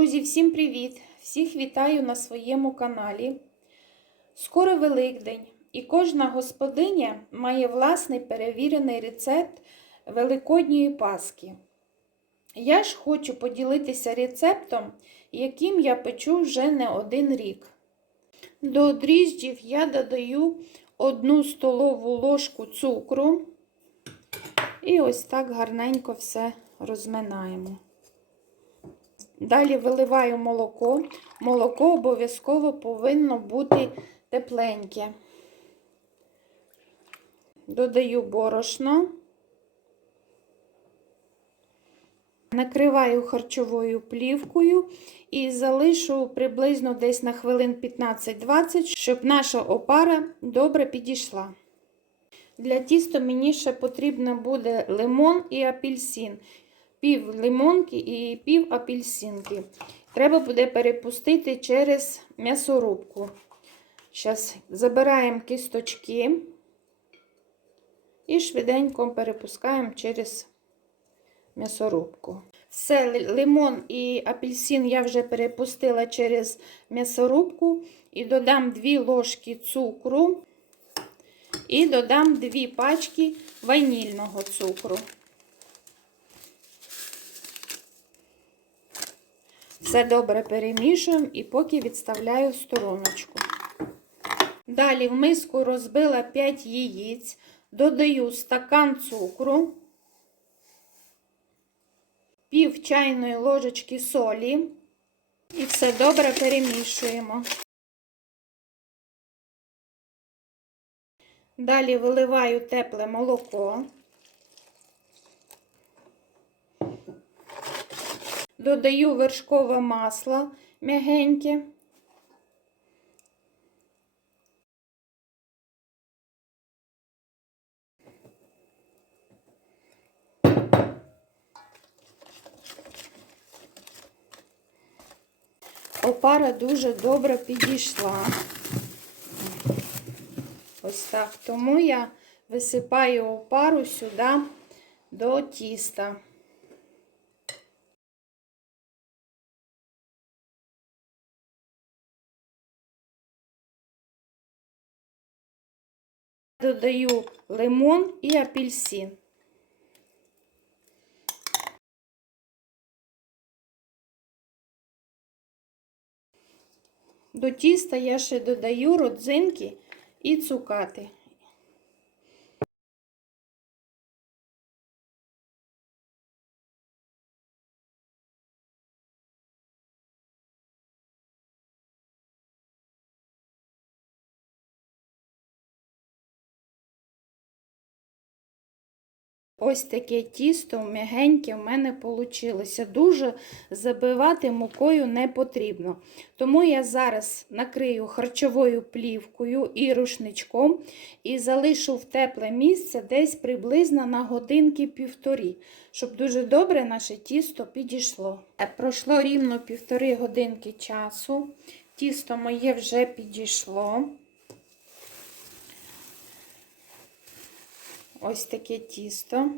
Друзі, всім привіт! Всіх вітаю на своєму каналі. Скоро Великдень, і кожна господиня має власний перевірений рецепт Великодньої Паски. Я ж хочу поділитися рецептом, яким я печу вже не один рік. До дріжджів я додаю одну столову ложку цукру і ось так гарненько все розминаємо. Далі виливаю молоко. Молоко обов'язково повинно бути тепленьке. Додаю борошно, накриваю харчовою плівкою і залишу приблизно десь на хвилин 15-20, щоб наша опара добре підійшла. Для тіста мені ще потрібно буде лимон і апельсин пів лимонки і пів апельсинки. Треба буде перепустити через м'ясорубку. Зараз забираємо кісточки і швиденько перепускаємо через м'ясорубку. Все, лимон і апельсин я вже перепустила через м'ясорубку і додам 2 ложки цукру і додам 2 пачки ванільного цукру. Все добре перемішуємо і поки відставляю в стороночку. Далі в миску розбила 5 яєць, додаю стакан цукру, пів чайної ложечки солі і все добре перемішуємо. Далі виливаю тепле молоко. Додаю вершкове масло м'ягеньке. Опара дуже добре підійшла. Ось так. Тому я висипаю опару сюди до тіста. Додаю лимон і апельсин. До тіста я ще додаю родзинки і цукати. Ось таке тісто м'ягеньке в мене вийшло. Дуже забивати мукою не потрібно. Тому я зараз накрию харчовою плівкою і рушничком і залишу в тепле місце десь приблизно на годинки півторі, щоб дуже добре наше тісто підійшло. Е, пройшло рівно півтори годинки часу. Тісто моє вже підійшло. Ось таке тісто.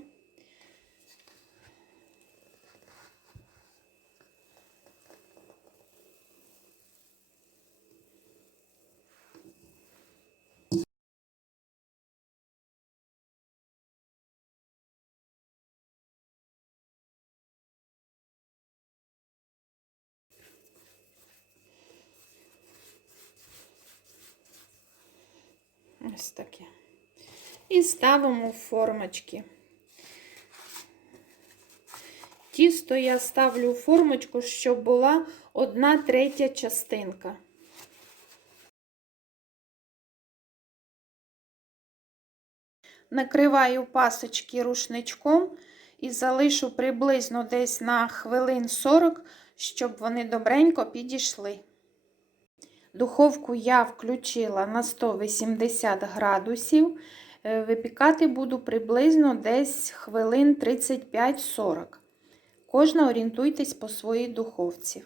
Ось таке і ставимо в формочки. Тісто я ставлю в формочку, щоб була одна третя частинка. Накриваю пасочки рушничком і залишу приблизно десь на хвилин 40, щоб вони добренько підійшли. Духовку я включила на 180 градусів. Е, випікати буду приблизно десь хвилин 35-40. Кожна орієнтуйтесь по своїй духовці.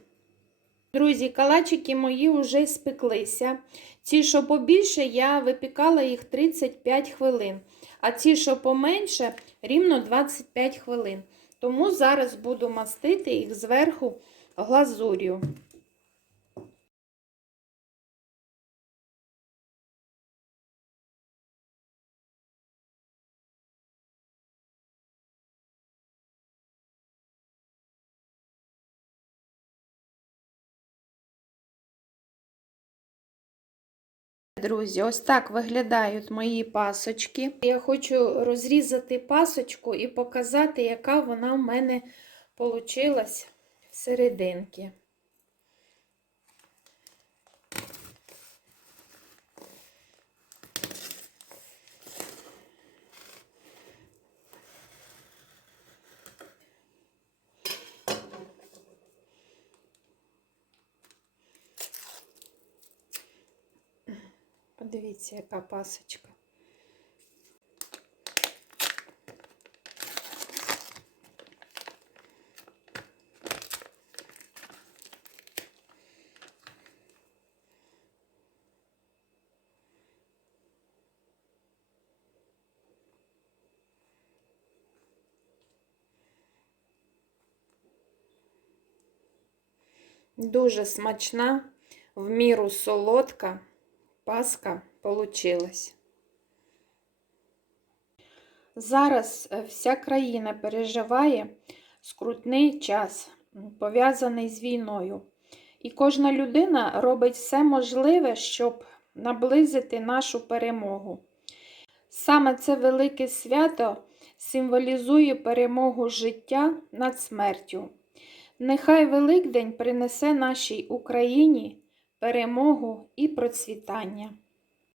Друзі, калачики мої вже спеклися. Ці, що побільше, я випікала їх 35 хвилин. А ці, що поменше, рівно 25 хвилин. Тому зараз буду мастити їх зверху глазур'ю. Друзі, ось так виглядають мої пасочки. Я хочу розрізати пасочку і показати, яка вона в мене получилась всерединки. Подивіться, яка. Дуже смачна, в міру солодка паска получилась. Зараз е, вся країна переживає скрутний час, пов'язаний з війною. І кожна людина робить все можливе, щоб наблизити нашу перемогу. Саме це велике свято символізує перемогу життя над смертю. Нехай Великдень принесе нашій Україні перемогу і процвітання.